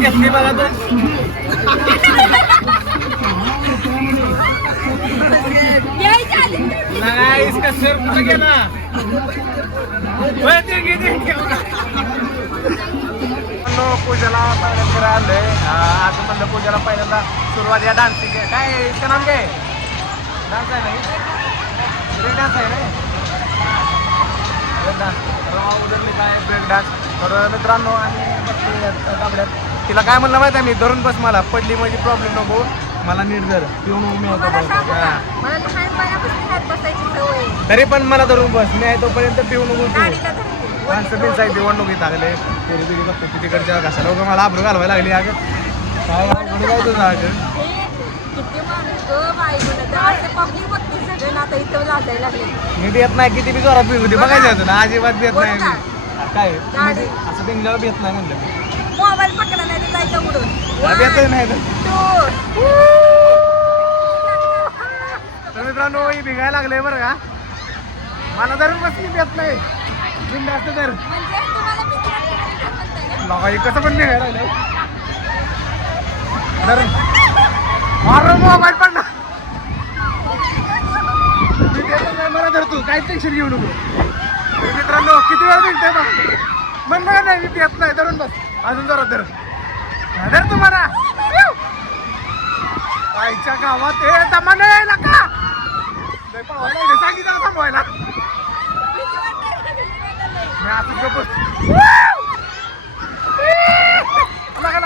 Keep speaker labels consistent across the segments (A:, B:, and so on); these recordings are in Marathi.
A: घेतली बघा तू
B: यायच्या आधी
A: नाही इसका सर कुठे गेला होय, ते घे, ते घे. म्हणलो पूजाला पहिल्यांदा आलंय अं, आज म्हणलं पूजाला पहिल्यांदा सुरुवात या डान्सिंग काय इतकं नाव काय डान्स आहे नाही ब्रेक डान्स आहे ना ब्रेक डान्स राव उदरली काय ब्रेक डान्स तर मित्रांनो आणि बघतोय या गाबड्यात तिला काय म्हणलं माहिती आहे? मी धरून बस मला. पडली म्हणजे प्रॉब्लेम नको. मला नीट धर. पिऊन मी होतो
B: मला सांगू का? मला लहानपणापासून हात बसायची सवय आहे.
A: तरी पण मला धरून बस. मी आहे तोपर्यंत पिऊ नको तू
B: गाडीला.
A: माणसं निवडणुकीत लागले. फेरी बिरी बघतो किती कडच्या कशाला उगा मला आबरू घालवायला लागली अगं. काय अवघड काय तुझं अगं.
B: हे किती माणूस गं बाई म्हणत. असं public बघते सगळे ना आता इथं लाजायला लागले.
A: मी देत नाही किती बी जोरात पिऊ दे. बघायचं होतं ना अजिबात देत नाही मी. काय? म्हणजे असं बिंगल्यावर देत नाही म्हणलं मी.
B: मोबाईल पकडला नाही तर जायचं उडून.
A: तर. तर मित्रांनो ही भिगायला लागले बरं का? मला धरून बस मी देत नाही तर.
B: म्हणजे वाटते म्हणून तर ना?
A: लगा हे कसं पण निघायला लागलं धरून मारो मोबाईल देतो नाही, मला धर तू काही टेन्शन घेऊ नको. तर मित्रांनो किती वेळ मन बघा. नाही मी देत नाही धरून बस. अजून जरा धर. धर तुम्हाला. आईच्या गावात हे जमाने यायला नका लय सांगितलं थांबवायला
B: का?
A: मी आता गप्प लगा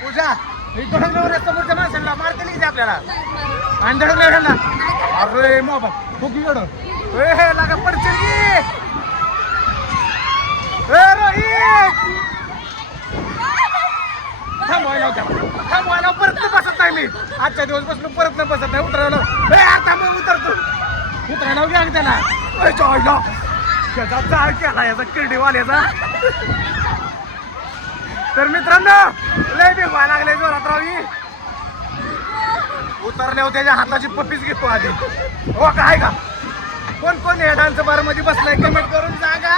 A: पूजा समोरच्या मारते आपल्याला? आणि धडकल्या अरे मोबाईल. खूप कडं हे लागा पडचल की. ए रोहित! थांबवायला होत्या. परत बसत नाही मी. आजच्या दिवस बसलो परत न बसत नाही उतरायला ए आता मग उतरतो. उतरायला घ्या त्याला. ए, जायला. त्याचा जाळ केला याचा किरडीवाल्याचा. तर मित्रांनो लय बी व्हायला लागले जोरात रावी. उतरल्यावर त्याच्या हाताची पप्पीच घेतो आधी. हो काय का? कोण कोण या डान्स बारमध्ये बसलाय? कमेंट करून सांगा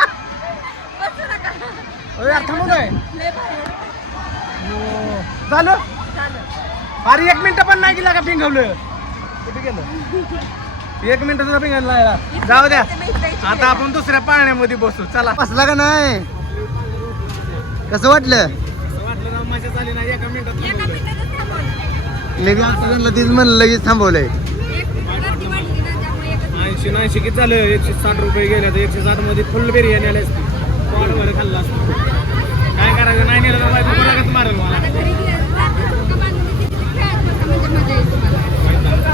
B: बसू नका.
A: अरे यार थांबू काय. झालं. अरे एक मिनिट पण नाही गेला का पिंगवलं कुठे गेलं? एक मिनिट सुद्धा पिंगवलं नाही गेला. जाऊ द्या. आता आपण दुसऱ्या पाळण्यामध्ये बसू. चला.
C: बसला का नाही? कसं वाटलं? त्यांना तीच म्हणलं लगेच थांबवलंय.
A: ऐंशी ऐंशी किती झालं? एकशे साठ रुपये गेले. तर एकशे साठमध्ये फुल बिर्याणी आली असती. खाल्ला असतं. करायचं? नाही नेलं तर बायको मारेल मला.
B: म्हणजे.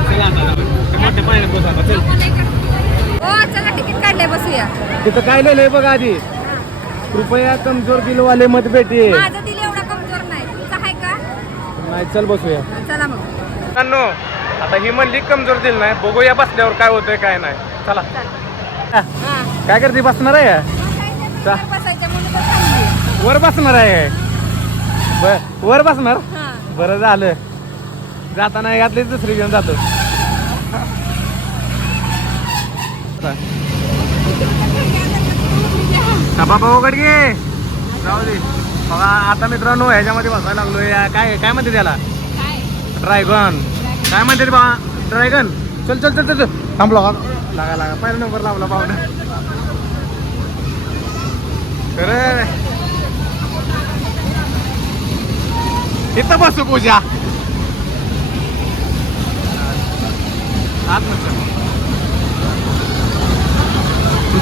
A: चला आता मोठ्या पाण्यात बस आता चल.
B: हो चला तिकीट काढले बसूया.
A: तिथं काय लिहिलंय बघा आधी? कृपया कमजोर दिलवाले मत भेटे.
B: माझं दिल एवढा कमजोर नाही. तुमचं आहे का?
A: नाही चल बसूया.
B: चला मग.
A: आता ही म्हणली कमजोर दिल नाही. बघूया बसल्यावर काय होतंय काय नाही. चला.
B: हा.
A: काय करते बसणार आहे?
B: बसायचं म्हणून.
A: वर बसणार आहे. बर वर बसणार?
B: हा.
A: बरं झालं. जाताना घातली दुसरी घेऊन जातो. हा, बाबा उघड घे जाऊ दे. बघा आता मित्रांनो ह्याच्यामध्ये बसायला लागलो या काय काय म्हणते त्याला?
B: काय?
A: ड्रॅगन. काय म्हणते रे बाबा? ड्रॅगन. चल चल चल चल चल. थांबलो का? लागा लागा. पहिला नंबर लावला पाहुणा तर इथं बसू पूजा.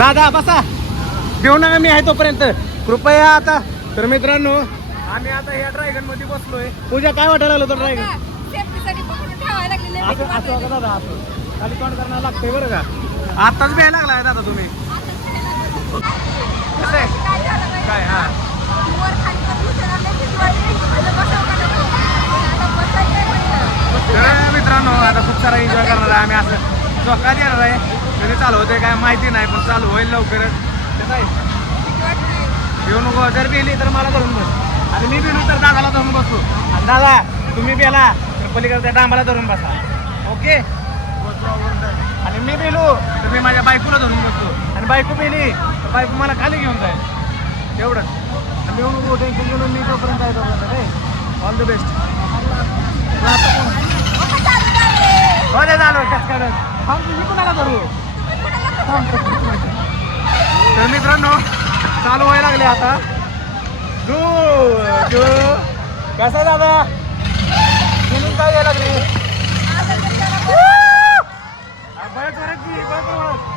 A: दादा बसा. देऊ नका मी आहे तोपर्यंत. कृपया आता तर मित्रांनो आम्ही आता या ड्रॅगनमध्ये बसलोय. पूजा काय वाटायला लागलं ड्रॅगन
B: ठेवायला लागलेले
A: असं
B: आहे.
A: असं बघा दादा असं. खाली तोंड करायला लागतंय बरं का? आताच भ्यायला लागलाय दादा तुम्ही. कसं? आहे
B: काय
A: हा
B: वर खाली करून उचललं, भीती वाटली. म्हणलं बसावं का नको? आता बसायचंय म्हणलं.
A: तर मित्रांनो आता खूप सारा एन्जॉय करणार आहे आम्ही असं. चौकात येणार आहे. कधी चालू होते काय माहिती नाही पण चालू होईल लवकरच. आहे? येऊ नको. जर गेली तर मला धरून बस. आणि मी गेलो तर दादाला धरून बसतो आणि दादा तुम्ही गेला तर पलीकडे त्या डांबाला धरून बसा. ओके? आणि मी गेलो तर मी माझ्या बायकोला धरून बसतो आणि बायको बेली तर बायको मला खाली घेऊन जाईल. एवढं. आणि येऊ नको टेन्शन घेऊन मी तोपर्यंत काय तोपर्यंत. ऑल द बेस्ट
B: ओके,
A: दे झालं काय थांब तुझी कुणाला धरू? तर मित्रांनो चालू व्हायला लागले आता. दू दू कसा दादा? फिलिंग काय यायला लागली? बळ करत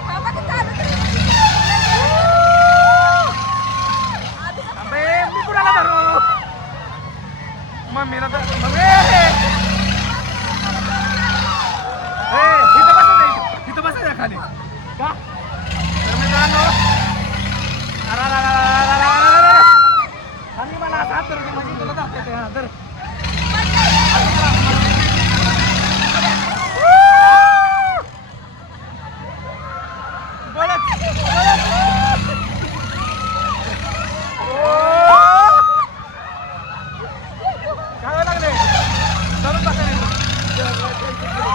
A: Oh!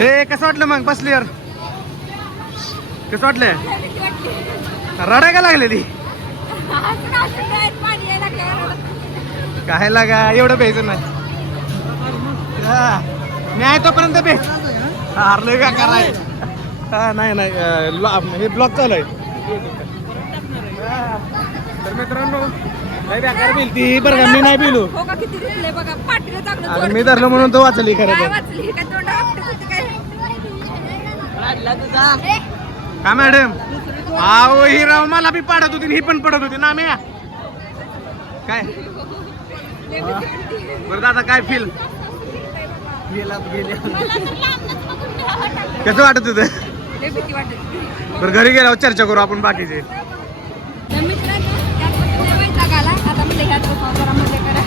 B: हे
A: कसं वाटलं मग बसली यार कसं वाटलं. रडाय का लागलेली. काय लागा एवढं प्यायचं नाही मी आहे तोपर्यंत पे हारलोय का कराय हा नाही नाही हे ब्लॉक चालू आहे. तर मित्रांनो लय बेकार बिल ती बरं का मी नाही बिलू
B: हो.
A: मी धरलं म्हणून तो वाचली खरं
B: काय
A: का मॅडम? आहो ही राव मला बी पाडत होती आणि ही पण पडत होती. ना म्या? काय. बरं दादा काय फील. कसं वाटत होतं? बरं घरी गेल्यावर चर्चा करू आपण बाकीचे.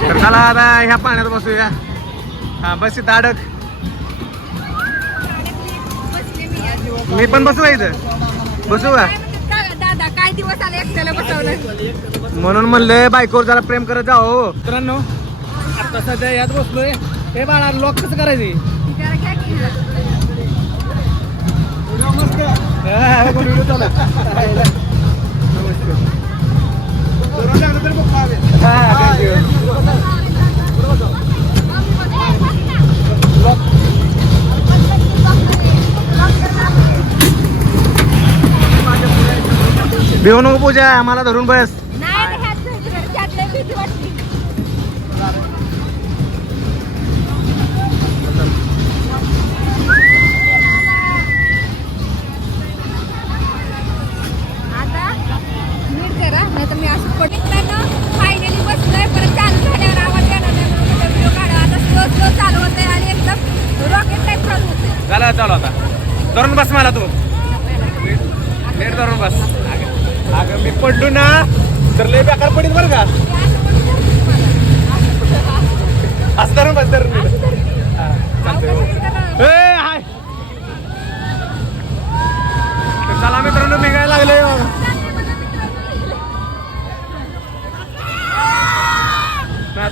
B: तर
A: चला आता ह्या पाण्यात बसूया. हा बस इथं अडक.
B: मी
A: पण बसू इथं? बसू का?
B: काय म्हणतात का- दादा काय दिवस आले एकट्याला बसवलं?
A: म्हणून म्हणले बायकोवर जरा प्रेम करत जाओ हो. मित्रांनो आता सध्या यात बसलोय. हे बाळा लॉक कसं करायचे?
B: जरा
A: भिवू नको पूजा आम्हाला धरून बस.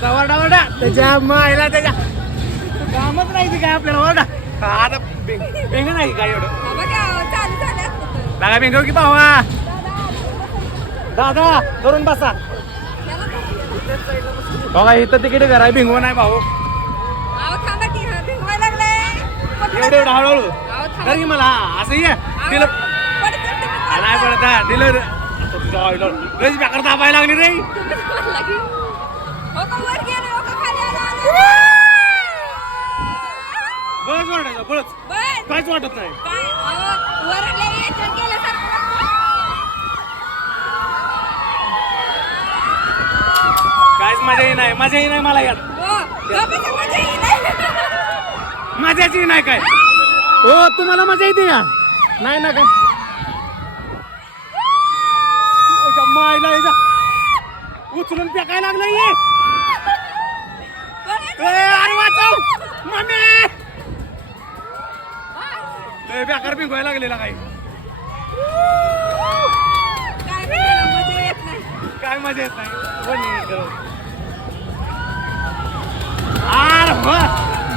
B: आता
A: वरडा वरडा. त्याच्या मायला त्याच्या कामच नाही ते काय आपल्याला वरडा. हा, आता बेंग नाही काय एवढं लागा बेंगव की भावा? दादा धरून बसा. बघा इथं तिकीट घरा भिंगव नाही भाऊ.
B: हा.
A: एवढं एवढं हळूहळू. की मला हा, असं ये. दिलं हा, नाही पडत हा, दिलं लयच बेकार दाबायला लागली रे. बळच काहीच वाटत नाही. काहीच मजाही नाही. मजाही नाही मला यात.
B: हो,
A: मजाची नाही. काय? हो तुम्हाला मजा येते ना नाही ना का? उचलून फेकायला लागलं अरे वाचव. मम्मी! ए, बेकार भिंगवायला लागलेला काही
B: काय माहिती, मजा येत नाही.
A: काय मजा येत नाही कोणी इथं? अरे हो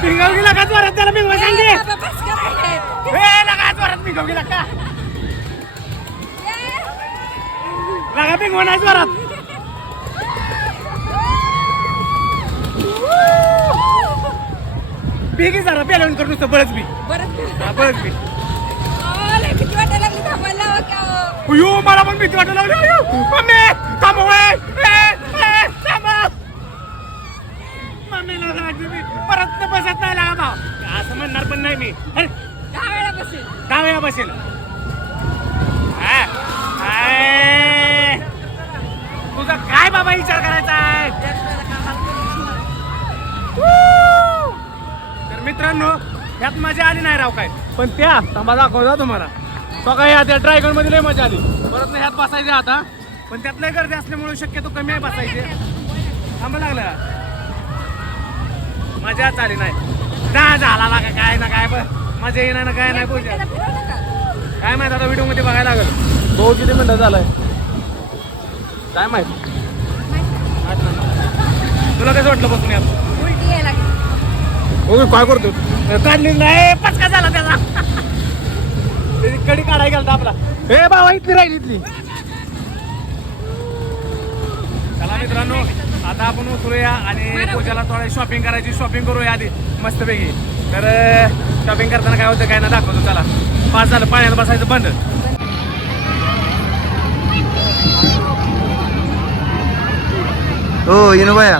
A: भिंगव गेला का जोरात त्याला भिंगवा सांगे
B: ए, बाबा, बस करायचंय.
A: ए लगा जोरात भिंगव गेला का
B: ए,
A: लगा भिंगवा नाही जोरात बिगी जरा बेलवून करून नुसतं बळच बी.
B: बरंच
A: हा, बळच बी.
B: भीती वाटायला लागली थांबायला लावा की अहो.
A: अयो मला पण भीती वाटायला लागली. अयो मम्मी थांबव ए, ए, ए, थांबव. मम्मीला सांगते मी. परत न बसत नाही लागा भाव असं म्हणणार पण नाही मी. अरे,
B: दहा वेळा बसेल.
A: दहा वेळा बसेल. हा, हाय. तुझा काय बाबा विचार करायचा आहे? तर मित्रांनो ह्यात मजा आली नाही राव काय. पण त्या थांबा दाखवता तुम्हाला. बघा ह्या त्या ड्रायगनमध्ये लय मजा आली. परत ना ह्यात बसायचे आता. पण त्यात लय गर्दी असल्यामुळे शक्यतो कमी आहे बसायचे. थांबा लागलं. मजाच आली नाही. जा झाला लागा काय ना काय पण मजा येणार ना काय नाही पूजा
B: का?
A: काय माहीत आता व्हिडिओमध्ये बघायला लागेल. भाऊ किती मिनिटं झालाय? काय माहीत? नाही. तुला कसं वाटलं बसून यात?
B: उलटी यायला.
A: हो काय करतो काढली नाही पचका झाला त्याचा. त्याची कडी काढायला गेलता आपला. हे बाबा इथली राहिली इथली. चला मित्रांनो आता आपण उतरूया आणि पूजाला थोडं शॉपिंग करायची शॉपिंग करूया आधी मस्तपैकी. तर शॉपिंग करताना काय होतं काय ना दाखवतो चला. पाच झालं पाण्यात बसायचं बंद.
C: हो इनोबाया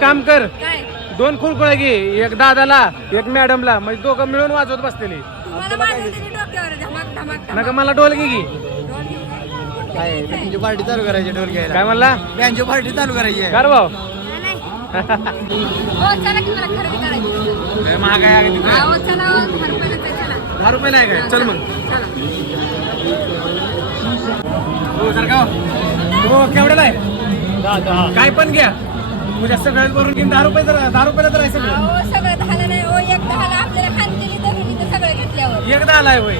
A: एक काम कर.
B: काय?
A: दोन खुरकुळ्या घे एक दादाला एक मॅडमला. म्हणजे दोघं मिळून वाजवत बसलेली.
B: तुम्हाला माझं त्याच्या डोक्यावर. धमाक धमाक धमाक.
A: नका मला डोल घे. की.
C: काय बँजो पार्टी चालू करायची ढोल घ्यायला
A: काय म्हणला?
C: बँजो पार्टी चालू करायची आहे.
A: कर भाऊ.
B: नाही. हो चला की मला खरेदी करायची.
A: काय महाग आहे
B: चला हो, दहा चला.
A: रुपये नाही काय? चल मग.
B: चला
A: हो सर का हो केवढ्याला आहे? काय पण घ्या. तुझ्या सगळ्यात भरून घेऊन दहा रुपये तर दहा रुपयाला तर आहे सगळं
B: अहो सगळं दहाला नाही हो एक दहाला आपल्याला दगडी तर सगळं घेतल्यावर.
A: एक दहाला आहे होय.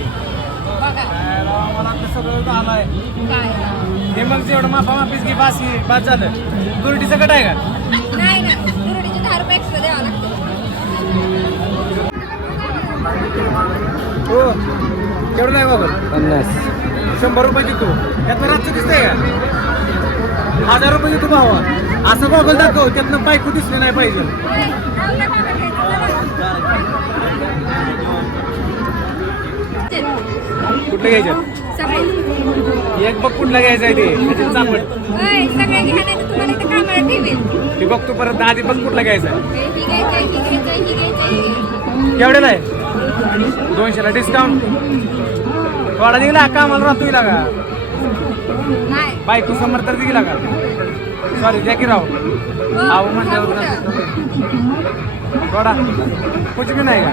B: बघा.
A: काय राव, मला आता सगळं आहे.
B: काय
A: हे मग जेवढं माफा माफीच घे बास घे बास झालं. दुरटी सकट आहे का?
B: नाही ना दुरडीचे दहा रुपये एक्स्ट्रा द्यावं लागतं
A: हो. केवढं नाही बाबा? पन्नास. शंभर रुपये देतो. त्यातनं रातचं दिसतंय का? हजार रुपये देतो भावा. असं गॉगल दाखव त्यातनं बायको दिसले नाही पाहिजे. कुठलं घ्यायचं? एक बघ कुठला घ्यायचा आहे ते. चांगलं.
B: कामाला ठेवेल
A: ते परत आधी बघ कुठला घ्यायचा केवढ्याला आहे? दोनशेला डिस्काउंट थोडा दिला का मला राहतो का बायको समोर तर दिला का? सॉरी जॅकी राव
B: हो,
A: आहो
B: हा
A: म्हणल्यावर
B: कुठं?
A: थोडा कुछ भी नाही का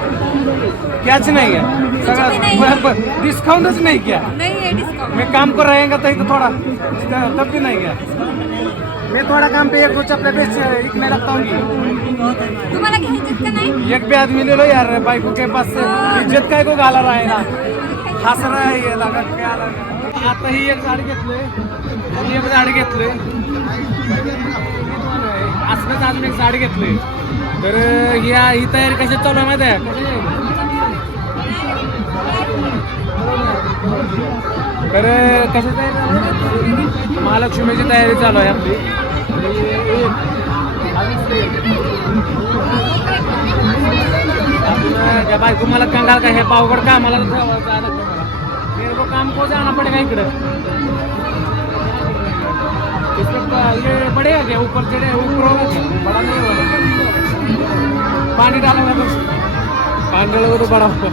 A: क्याच नहीं है
B: भी नहीं है।
A: सगळं डिस्काउंटच नहीं क्या
B: नाही आहे डिस्काउंट
A: मैं काम कर रहेगा तो इधर थोड़ा तब भी नहीं क्या मैं थोड़ा काम पे एक दो चपले बेच इकने लगता हूँ
B: तुम्हाला घ्यायचं का नाही
A: एक भी आदमी ले लो यार बाइको के पास से इज्जत काय को घाला रहा है ना हस रहा है ये लगा क्या लगा आता ही एक झाड घेतलंय ही एक झाड घेतलंय असंच अजून एक साडी घेतली तर ही ही तयारी कशी चालू आहे माहिती आहे? कशी तर कसं तयारी महालक्ष्मीची तयारी चालू आहे आपली. आणि येईल. त्या बायको मला कंगाल का हे पावगड कामाला ठेवायचं आलं मेरे को काम को जाना पड़ेगा इकडं? इसमें प- ये बढ़ेगा क्या ऊपर चढ़े ऊपर होगा बड़ा नहीं होगा। पानी डालोगे बस। पानी डालोगे तो बड़ा होगा।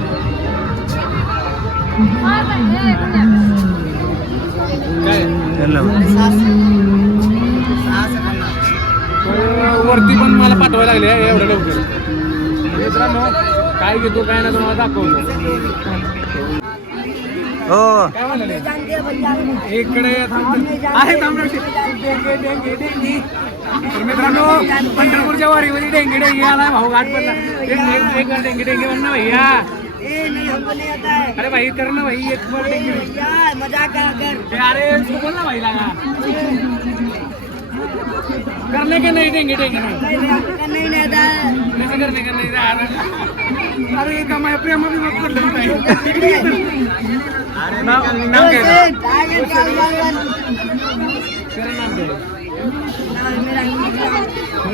A: वरती पण मला पाठवायला लागले आहे एवढं लवकर. मित्रांनो काय घेतो काय नाही तुम्हाला दाखवतो.
C: हो.
A: इकडे आहे मित्रांनो पंढरपूरच्या वारीमध्ये डेंगे डेंगे आला भाऊ घाट पडला. डेंगे डेंगे डेंगे डेंगे म्हणणं भैया. अरे भाई कर ना भाई एक बार डेंगे. डेंगे अरे इसको बोल ना भाई लगा करने के नहीं देंगे देंगे नहीं कैसे करने का नहीं अरे ये कमाया प्रेम अभी मत कर लो अरे नाम नाम क्या? है तेरा नाम क्या? है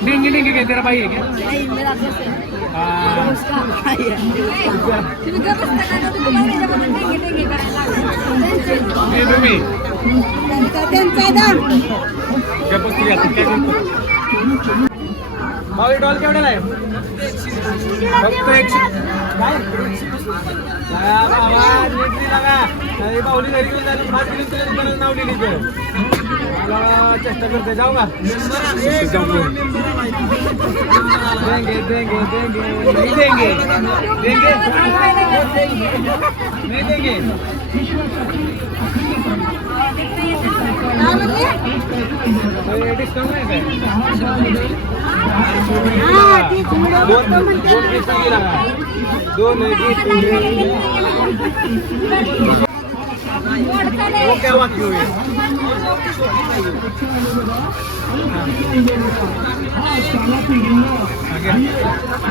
A: डेंगे डेंगे क्या? तेरा भाई है क्या हाँ.
B: गप्प बसता का? तुम्ही? त्याच्याबद्दल त्यांचा दाम.
A: भाऊ डॉल केवढ्याला आहे? फक्त एकशे काय बाबा नाही घरी घेऊन जायला पाच किलो नाव लिहिली चेष्टा करते जाऊ का देंगे देंगे. देंगे. नहीं देंगे. देंगे. नहीं देंगे डिस्काउंट नाही काय दोन दोन दोन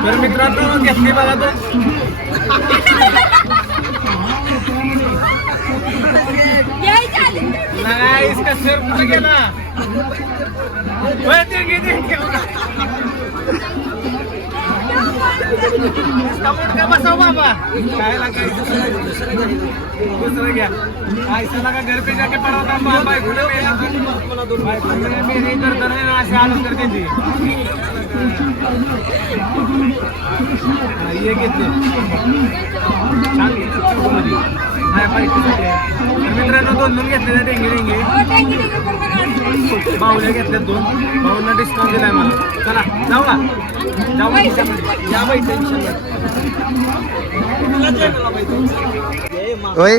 A: तर मित्रांनो घेतली बघा तर
B: यायच्या आधी
A: लगा इसका सिर कुठे गेला ओए, देंगे देंगे इसका मुंडका बसाव बाबा काय लगा दुसरं दुसरं घ्या ऐसा लगा घर पे जाके पड़ा था बाप बायको ने मेरे बायको ने मेरे करता ना असे आलं तर त्यांची हा, ये घेतले छान घेतले हाय बायकोसाठी मित्रांनो दोन दोन घेतले डेंगे डेंगे बाहुल्या घेतल्यात दोन भाऊंना डिस्काउंट दिलाय मला चला जाऊ ना। जाऊ का खिशामध्ये? या बाई
C: होय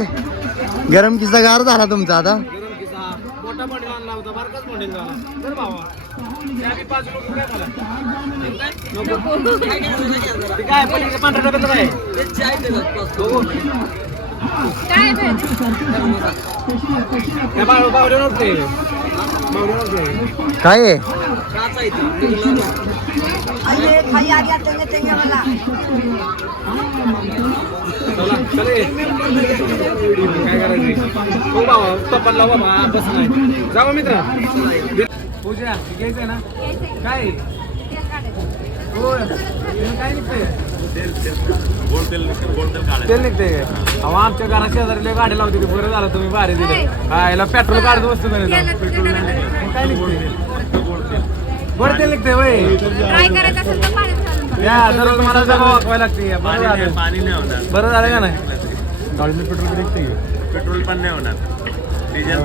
C: गरम किस्सा गार झाला तुमचा आता.
A: गरम किसा मोठा मॉडेल आणला होता बारकाच मॉडेल झाला. तर भावा. त्या बी पाच लोक काय मला. नको. ते काय हो.
B: काय पाहिजे?
A: काय बावडे बावडे नव्हते बावडे नव्हते
C: काय आहे?
A: काय करायचं हो जाऊ मित्र. पूजा घ्यायचंय ना. काय. हो काय निघतंय तेल निघतंय अहो आमच्या घरा शेजारी गाडी लावते ती बरं झालं तुम्ही भारी दिलं. हा याला पेट्रोल काढत बसतो. काय निघतंय? बरं तेल वय.
B: घालून बघा.
A: या दररोज मला जमा वाकवायला लागते. बरं झालं. पाणी नाही होणार. बरं झालं का नाही? गाडीचं पेट्रोल निघतंय.
D: पेट्रोल पण नाही होणार. डिझेल